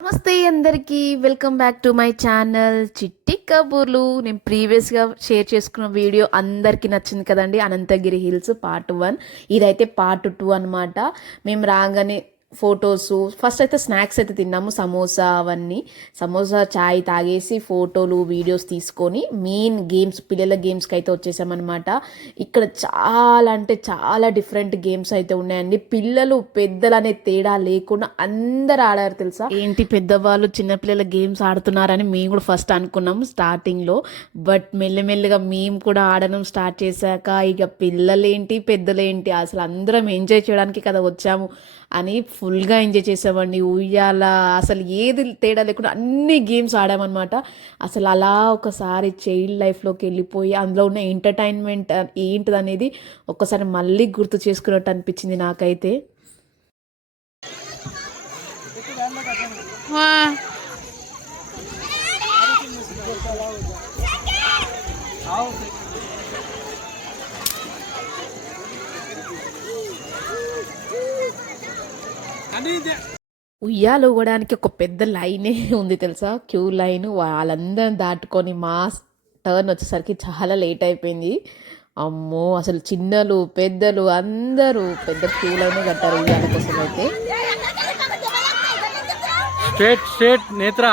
నమస్తే అందరికీ welcome back to my channel చిట్టి కబూర్లు. నేను ప్రీవియస్గా షేర్ చేసుకున్న వీడియో అందరికీ నచ్చింది కదండి. అనంతగిరి హిల్స్ పార్ట్ 1, ఇదైతే పార్ట్ 2 అనమాట. మేము రాగానే ఫొటోస్, ఫస్ట్ అయితే స్నాక్స్ అయితే తిన్నాము, సమోసా అవన్నీ. సమోసా చాయ్ తాగేసి ఫోటోలు వీడియోస్ తీసుకొని మెయిన్ గేమ్స్, పిల్లల గేమ్స్కి అయితే వచ్చేసామన్నమాట. ఇక్కడ చాలా అంటే చాలా డిఫరెంట్ గేమ్స్ అయితే ఉన్నాయండి. పిల్లలు పెద్దలు అనే తేడా లేకుండా అందరు ఆడారు తెలుసా. ఏంటి పెద్దవాళ్ళు చిన్నపిల్లల గేమ్స్ ఆడుతున్నారని మేము కూడా ఫస్ట్ అనుకున్నాము స్టార్టింగ్లో. బట్ మెల్లమెల్లగా మేము కూడా ఆడడం స్టార్ట్ చేశాక ఇక పిల్లలేంటి పెద్దలేంటి అసలు అందరం ఎంజాయ్ చేయడానికి కదా వచ్చాము అని ఫుల్గా ఎంజాయ్ చేసామండి. ఉయ్యాల అసలు ఏది తేడా లేకుండా అన్ని గేమ్స్ ఆడామన్నమాట. అసలు అలా ఒకసారి చైల్డ్ లైఫ్లోకి వెళ్ళిపోయి అందులో ఉన్న ఎంటర్టైన్మెంట్ ఏంటిది అనేది ఒక్కసారి మళ్ళీ గుర్తు చేసుకున్నట్టు అనిపించింది నాకైతే. ఉయ్యాలు ఊగడానికి ఒక పెద్ద లైనే ఉంది తెలుసా, క్యూ లైన్. వాళ్ళందరం దాటుకొని మా టర్న్ వచ్చేసరికి చాలా లేట్ అయిపోయింది. అమ్మో అసలు చిన్నలు పెద్దలు అందరూ పెద్ద క్యూ లైనే కట్టారు ఉయ్యాల కోసం అయితే. స్ట్రేట్ నేత్ర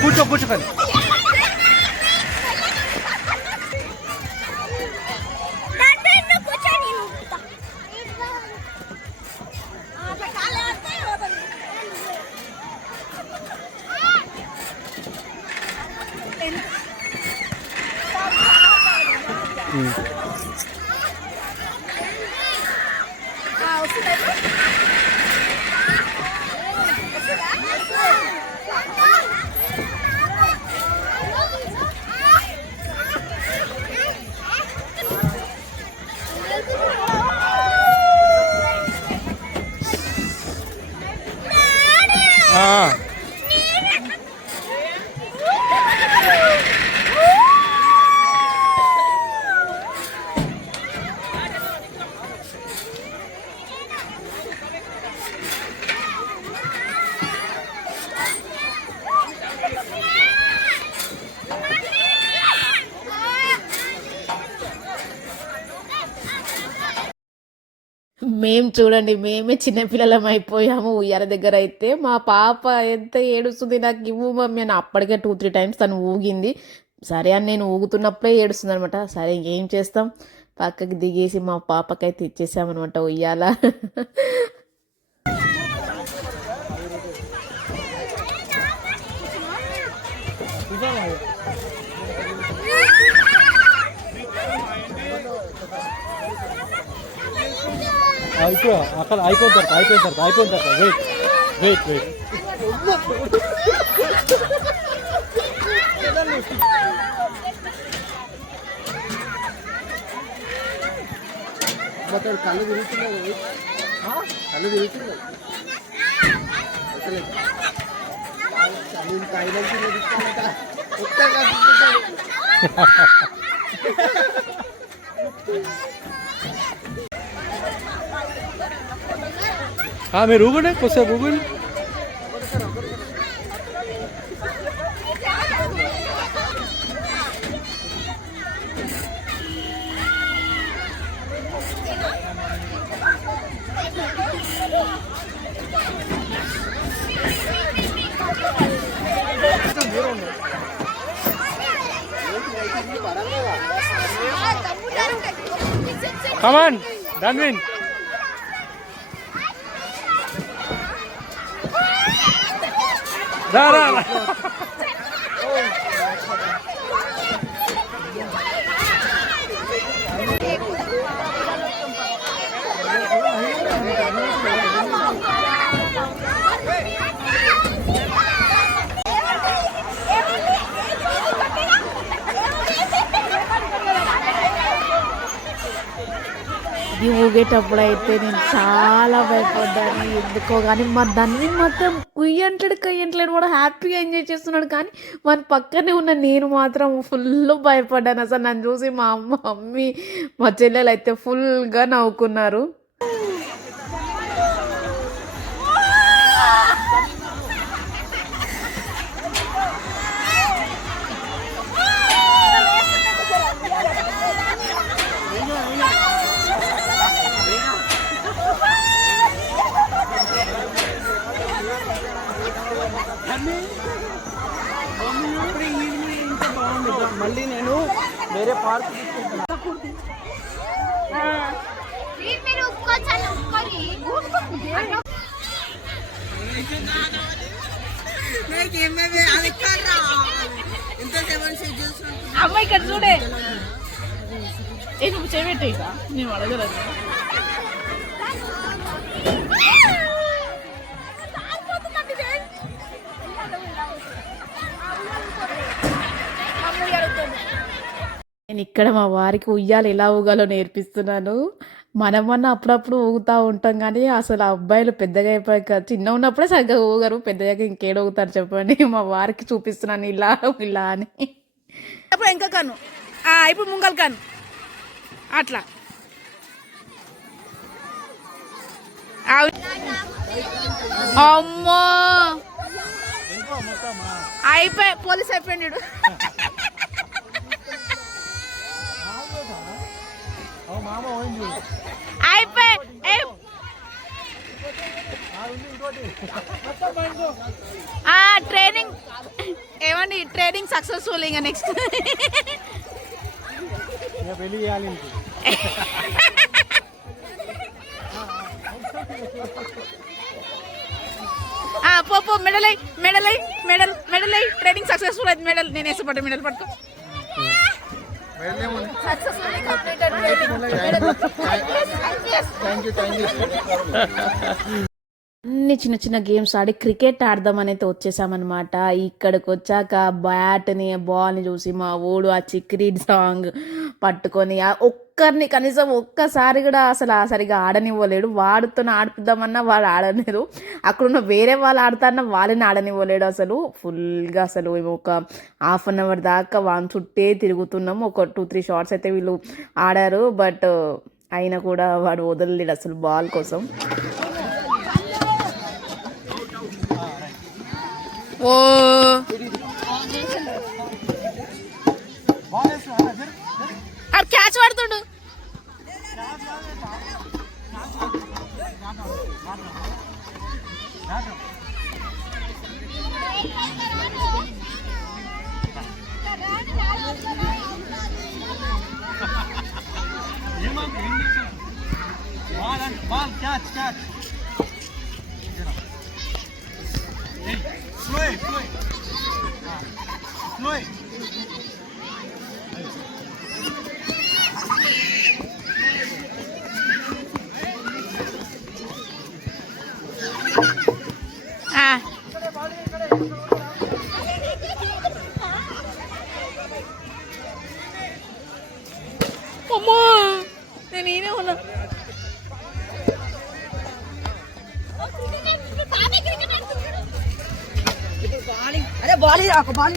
కూర్చోకండి. మేము చూడండి, మేమే చిన్నపిల్లలం అయిపోయాము ఉయ్యాల దగ్గర అయితే. మా పాప ఎంత ఏడుస్తుంది, నాకు ఇవ్వు మమ్మీ అని. అప్పటికే 2-3 టైమ్స్ తను ఊగింది. సరే అని నేను ఊగుతున్నప్పుడే ఏడుస్తుంది అనమాట. సరే ఏం చేస్తాం, పక్కకి దిగేసి మా పాపకైతే ఇచ్చేసామన్నమాట ఉయ్యాల. అక్కడ అయిపోయిన తర్వాత వెయిట్ కళ్ళు తిరుగుతున్నాయి. మీరు ఊగండి, కొద్దిసేపు ఊగండి. కమాన్ ధన్విన్ రా రా రా. ఇది ఊగేటప్పుడు అయితే నేను చాలా భయపడ్డాను ఎందుకో కానీ మా దాన్ని మాత్రం కుయ్యంట్లేడు కూడా హ్యాపీగా ఎంజాయ్ చేస్తున్నాడు కానీ మన పక్కనే ఉన్న నేను మాత్రం ఫుల్ భయపడ్డాను అసలు నన్ను చూసి మా మమ్మీ మా చెల్లెలు అయితే ఫుల్గా నవ్వుకున్నారు. మళ్ళీ నేను వేరే పార్క్ అమ్మ ఇక్కడ చూడే నువ్వు చేయబెట్టే ఇక నేను అడగలేదు. నేను ఇక్కడ మా వారికి ఉయ్యాలు ఎలా ఊగాలో నేర్పిస్తున్నాను. మనమన్నా అప్పుడప్పుడు ఊగుతూ ఉంటాం కానీ అసలు ఆ అబ్బాయిలు పెద్దగా అయిపోయాక చిన్న ఉన్నప్పుడే సరిగ్గా ఊగరు, పెద్దగా ఇంకేడ ఊగుతారు చెప్పండి. మా వారికి చూపిస్తున్నాను ఇలా ఇలా అని. ఇప్పుడు ఇంకా కాను ఇప్పుడు ముంగల్ కాను అట్లా అమ్మో అయిపోయి పోలీస్ అయిపోయాడు. ట్రైనింగ్ ఏమండి ట్రైనింగ్ సక్సెస్ఫుల్ ఇంకా నెక్స్ట్ పెళ్లి చేయాలి. పో మెడల్ మెడల్ ట్రైనింగ్ సక్సెస్ఫుల్ అయితే మెడల్ నేను వేసపడ్డా మెడల్ పట్టుకో. అన్ని చిన్న చిన్న గేమ్స్ ఆడి క్రికెట్ ఆడదామని అయితే వచ్చేసామన్నమాట. ఇక్కడికి వచ్చాక బ్యాట్ని బాల్ని చూసి మా ఊడు ఆ చిక్రీ సాంగ్ పట్టుకొని ఒక్కరిని కనీసం ఒక్కసారి కూడా అసలు సరిగా ఆడనివ్వలేడు. వాడితో ఆడిపిద్దామన్నా వాడు ఆడలేరు, అక్కడున్న వేరే వాళ్ళు ఆడుతారన్నా వాళ్ళని ఆడనివ్వలేడు. అసలు ఫుల్గా అసలు ఒక ½ దాకా వాన్ చుట్టే తిరుగుతున్నాం. ఒక 2-3 షాట్స్ అయితే వీళ్ళు ఆడారు, బట్ అయినా కూడా వాడు వదలలేడు అసలు బాల్ కోసం. ఓ క్యాచ్ పడుతుండు. అమ్మా నేనే ఉన్నా. అరే బాల్ ఒక బాల్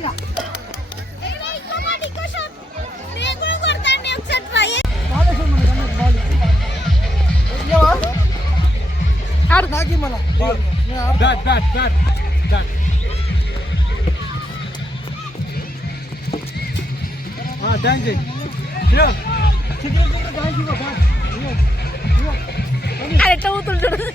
ఎట్లా ఊతుంటాడు.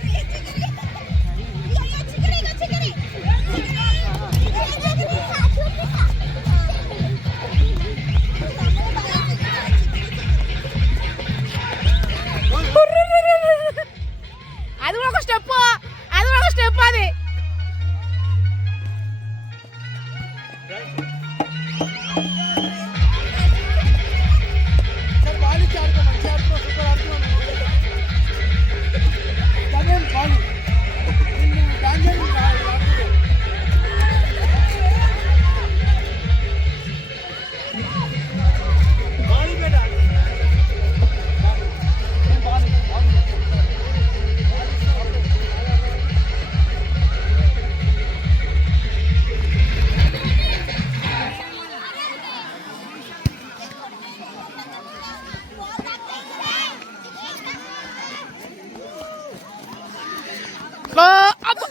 ఓ అబ్బో,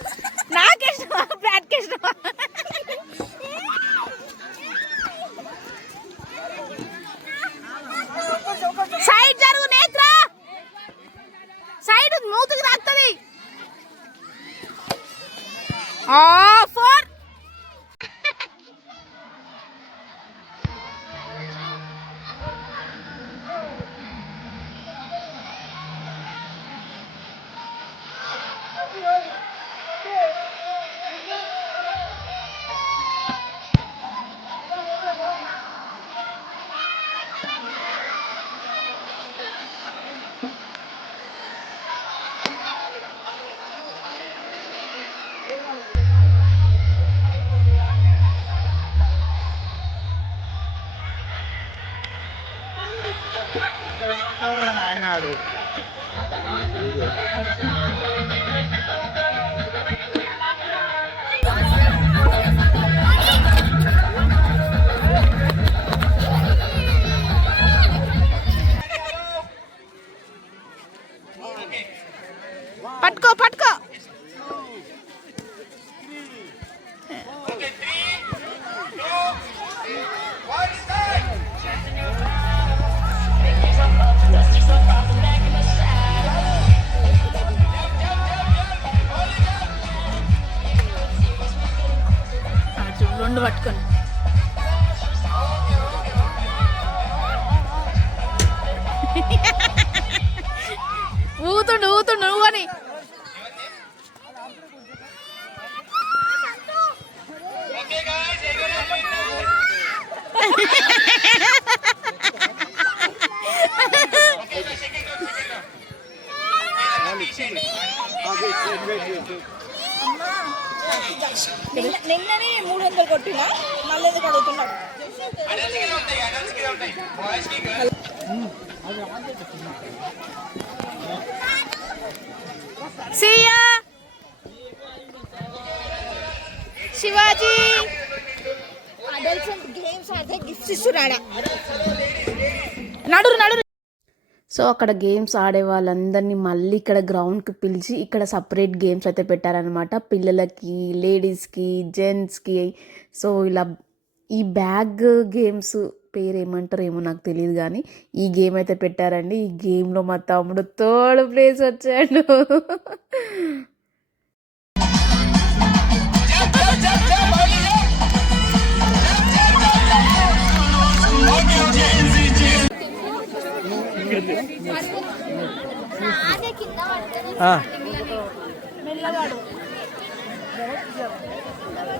నాకిష్టమా బ్రాడ్కి ఇష్టమా? సైడ్ జరుగు నేత్ర, సైడ్ మూతికి తాకుతుంది. ఫోర్ పట్టుకో పట్టుకో. రెండు పట్టుకొని ఊతుండు ఊతుండు నువ్వు అని. నిన్ననే 300 కొట్టినా మళ్ళీ ఎందుకు అడుగుతున్నాడు? సియా శివాజీ అడల్ట్స్ గేమ్స్ ఆడితే గిఫ్ట్స్ ఇస్తున్నాడా? నడురు నడురు. సో అక్కడ గేమ్స్ ఆడే వాళ్ళందరినీ మళ్ళీ ఇక్కడ గ్రౌండ్కి పిలిచి ఇక్కడ సపరేట్ గేమ్స్ అయితే పెట్టారనమాట, పిల్లలకి, లేడీస్కి, జెంట్స్కి. సో ఇలా ఈ బ్యాగ్ గేమ్స్ పేరు ఏమంటారు ఏమో నాకు తెలియదు, కానీ ఈ గేమ్ అయితే పెట్టారండి. ఈ గేమ్లో మా తమ్ముడు థర్డ్ ప్లేస్ వచ్చాడు.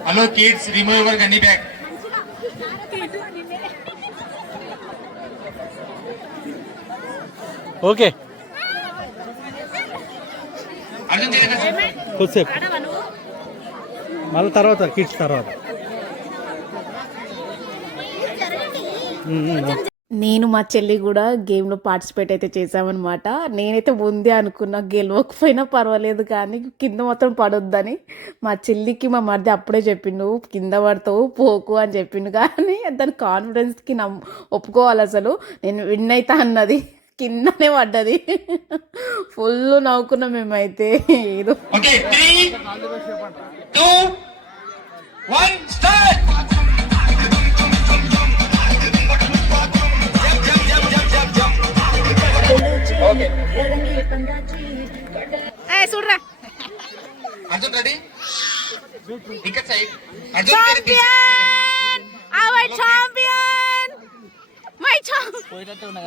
Hello kids, remove your gunny bag. Okay Arjun chale ka. కొద్దిసేపు మళ్ళీ తర్వాత కిడ్స్ తర్వాత. నేను మా చెల్లి కూడా గేమ్లో పార్టిసిపేట్ అయితే చేసామన్నమాట. నేనైతే ఉంది అనుకున్నా, గెలవకపోయినా పర్వాలేదు కానీ కింద మొత్తం పడొద్దని. మా చెల్లికి మా మరిది అప్పుడే చెప్పిండు కింద పడతావు పోకు అని చెప్పిండు, కానీ దాని కాన్ఫిడెన్స్కి ఒప్పుకోవాలి. అసలు నేను విన్ అవుతా అన్నది, కిందనే పడ్డది. ఫుల్ నవ్వుకున్నాం మేమైతే. ఏదో Okay, 3, 2, 1, start. Okay. చూడరా Arjun ready? Wicket side. Arjun champion, our champion, my champion.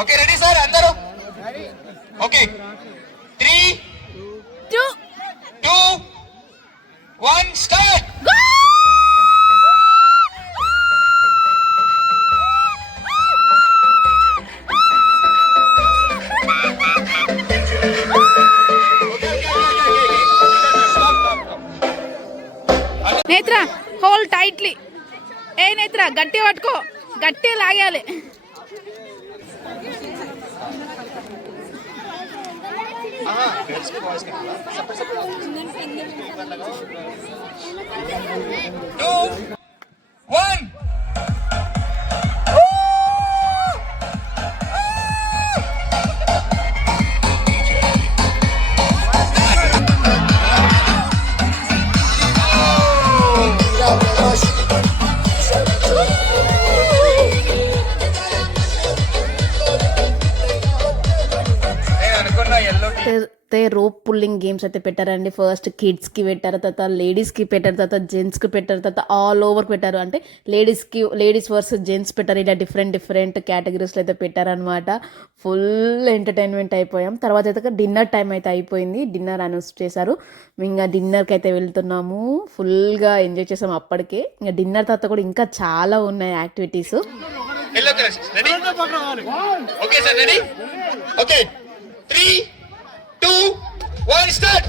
Okay, ready sir? Andaru. Okay. 3, 2 2, 1, start. Tightly. ఏ నేత్ర గట్టి పట్టుకో, గట్టి లాగాలి. రోప్ పుల్లింగ్ గేమ్స్ అయితే పెట్టారండి. ఫస్ట్ కిడ్స్కి పెట్టారు, తర్వాత లేడీస్కి పెట్టారు, తర్వాత జెంట్స్కి పెట్టారు, తర్వాత ఆల్ ఓవర్ పెట్టారు. అంటే లేడీస్ వర్సెస్ జెంట్స్ పెట్టారు. ఇలా డిఫరెంట్ కేటగిరీస్లో అయితే పెట్టారనమాట. ఫుల్ ఎంటర్టైన్మెంట్ అయిపోయాం. తర్వాత అయితే డిన్నర్ టైం అయితే అయిపోయింది. డిన్నర్ అనౌన్స్ చేశారు. ఇంకా డిన్నర్కి అయితే వెళ్తున్నాము. ఫుల్గా ఎంజాయ్ చేసాము అప్పటికే. ఇంకా డిన్నర్ తర్వాత కూడా ఇంకా చాలా ఉన్నాయి activities. Okay sir, ready? Okay, 3, 2, 1 start.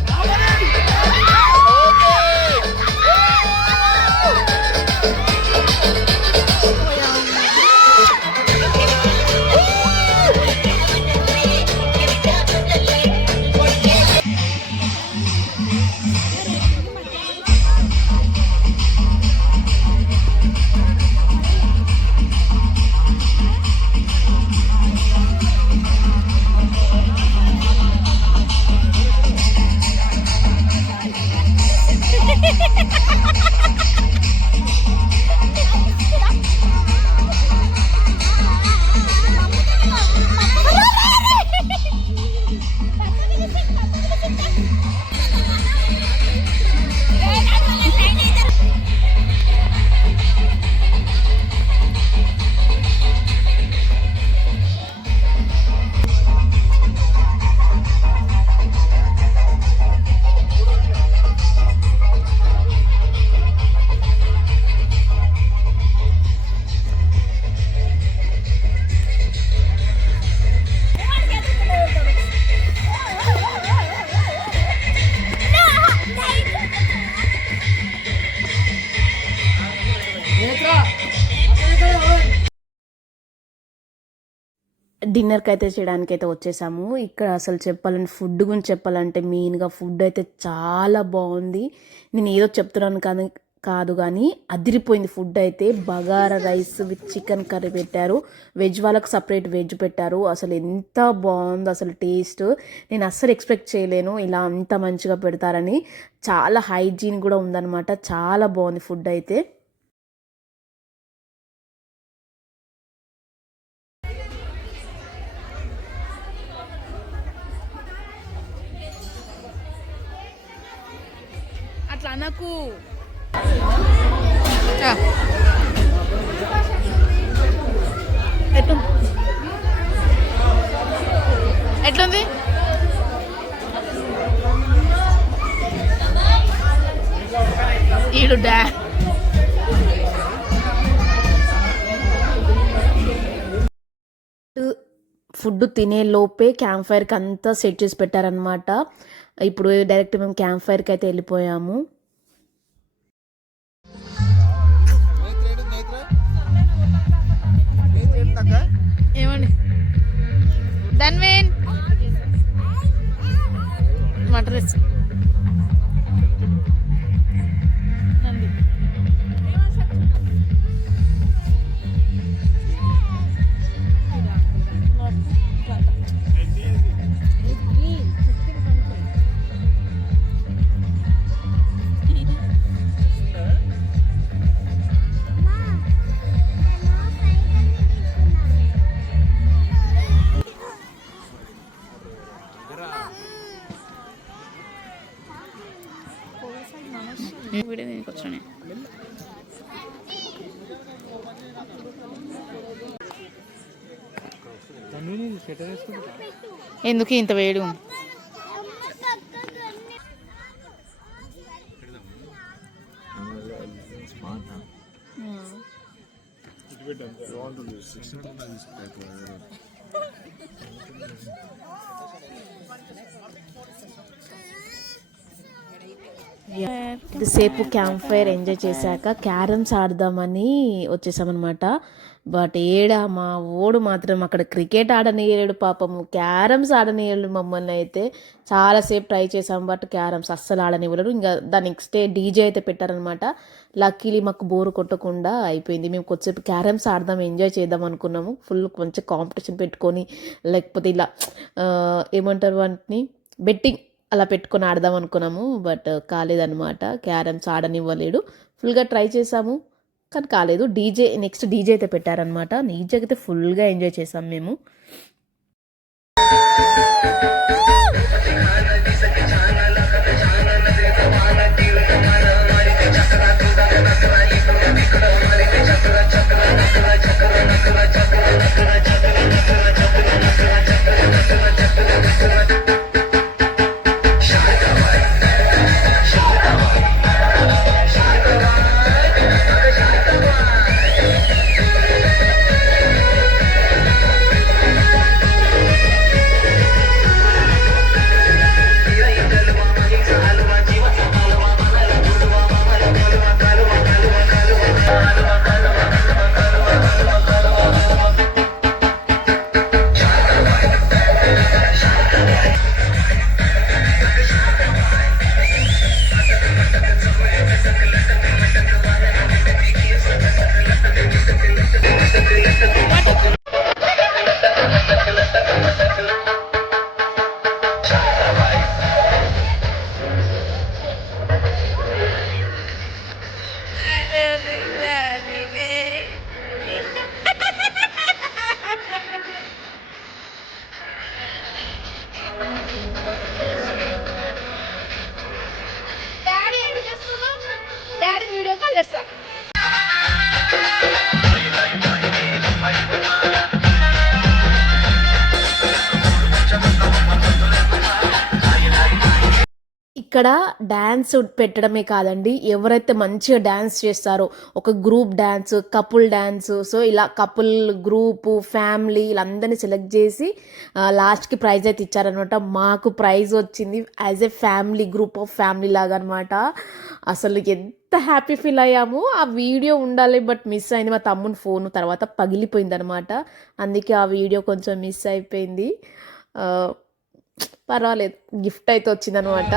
డిన్నర్కి అయితే చేయడానికి అయితే వచ్చేసాము. ఇక్కడ అసలు ఫుడ్ గురించి చెప్పాలంటే మెయిన్గా ఫుడ్ అయితే చాలా బాగుంది. నేను ఏదో చెప్తున్నాను కాదు కానీ అదిరిపోయింది ఫుడ్ అయితే. Bagara rice with chicken curry పెట్టారు. వెజ్ వాళ్ళకి సపరేట్ వెజ్ పెట్టారు. అసలు ఎంత బాగుంది అసలు టేస్ట్. నేను అస్సలు ఎక్స్పెక్ట్ చేయలేను ఇలా అంత మంచిగా పెడతారని. చాలా హైజీన్ కూడా ఉందన్నమాట. చాలా బాగుంది ఫుడ్ అయితే. అట్లా అనకు. ఎట్లుంది? ఈడు ఫుడ్ తినే లోపే క్యాంప్ ఫైర్కి అంతా సెట్ చేసి పెట్టారనమాట. ఇప్పుడు డైరెక్ట్ మేము క్యాంప్ ఫైర్కి అయితే వెళ్ళిపోయాము. ఏమండి ధన్వేన్ మటరేస్ వీడియో దీనికి వచ్చాను. ఎందుకు ఇంత వేడి? ఇంతసేపు క్యాంప్ ఫైర్ ఎంజాయ్ చేశాక క్యారమ్స్ ఆడదామని వచ్చేసామన్నమాట. బట్ మా ఓడు మాత్రం అక్కడ క్రికెట్ ఆడనీయలేడు పాపము, క్యారమ్స్ ఆడనీయలేడు మమ్మల్ని. అయితే చాలాసేపు ట్రై చేసాం బట్ క్యారమ్స్ అస్సలు ఆడనివ్వలేరు. ఇంకా దాని నెక్స్ట్ డే డీజే అయితే పెట్టారనమాట. లక్కీలీ మాకు బోరు కొట్టకుండా అయిపోయింది. మేము కొద్దిసేపు క్యారమ్స్ ఆడదాం, ఎంజాయ్ చేద్దాం అనుకున్నాము. ఫుల్ కొంచెం కాంపిటీషన్ పెట్టుకొని, లేకపోతే ఇలా ఏమంటారు వాటిని, బెట్టింగ్ అలా పెట్టుకొని ఆడదాం అనుకున్నాము. బట్ కాలేదన్నమాట, క్యారమ్స్ ఆడనివ్వలేడు. ఫుల్గా ట్రై చేసాము కానీ కాలేదు. నెక్స్ట్ డీజే అయితే పెట్టారనమాట. డీజేకి అయితే ఫుల్గా ఎంజాయ్ చేసాం మేము. డాడీ వీడియో కాల్ చేస్తా. ఇక్కడ డ్యాన్స్ పెట్టడమే కాదండి, ఎవరైతే మంచిగా డ్యాన్స్ చేస్తారో, ఒక group dance, couple dance, so ఇలా కపుల్, గ్రూపు, ఫ్యామిలీ వీళ్ళందరినీ సెలెక్ట్ చేసి లాస్ట్కి ప్రైజ్ అయితే ఇచ్చారనమాట. మాకు ప్రైజ్ వచ్చింది as a family, group of family లాగా అనమాట. అసలు ఎంత హ్యాపీ ఫీల్ అయ్యాము. ఆ వీడియో ఉండాలి బట్ మిస్ అయింది. మా తమ్ముని ఫోన్ తర్వాత పగిలిపోయింది అనమాట, అందుకే ఆ వీడియో కొంచెం మిస్ అయిపోయింది. పర్వాలేదు, గిఫ్ట్ అయితే వచ్చిందనమాట.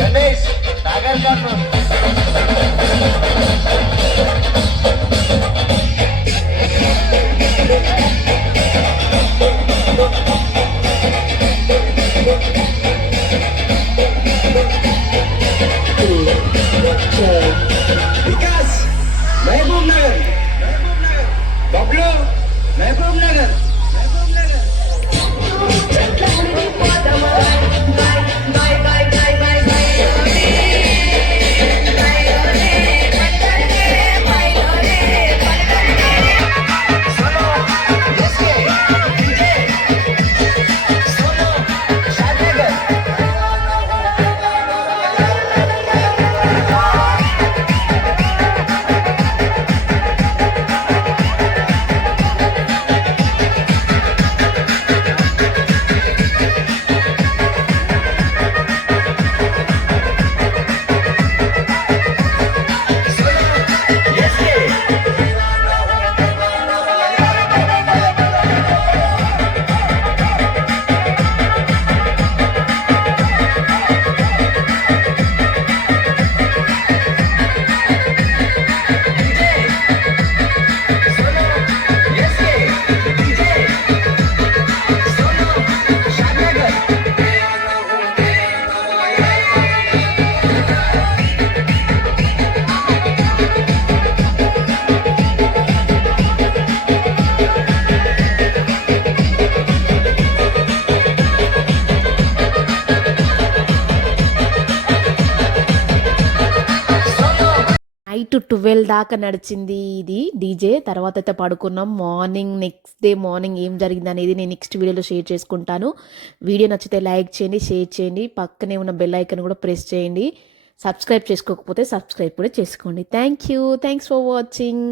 గణేష్ నాగర్ కర్నూలు వికాస్ 12 దాకా నడిచింది ఇది డీజే. తర్వాత అయితే పడుకున్నాం. నెక్స్ట్ డే మార్నింగ్ ఏం జరిగింది అనేది నేను నెక్స్ట్ వీడియోలో షేర్ చేసుకుంటాను. వీడియో నచ్చితే లైక్ చేయండి, షేర్ చేయండి, పక్కనే ఉన్న బెల్ ఐకాన్ కూడా ప్రెస్ చేయండి. సబ్స్క్రైబ్ చేసుకోకపోతే సబ్స్క్రైబ్ కూడా చేసుకోండి. Thanks for watching.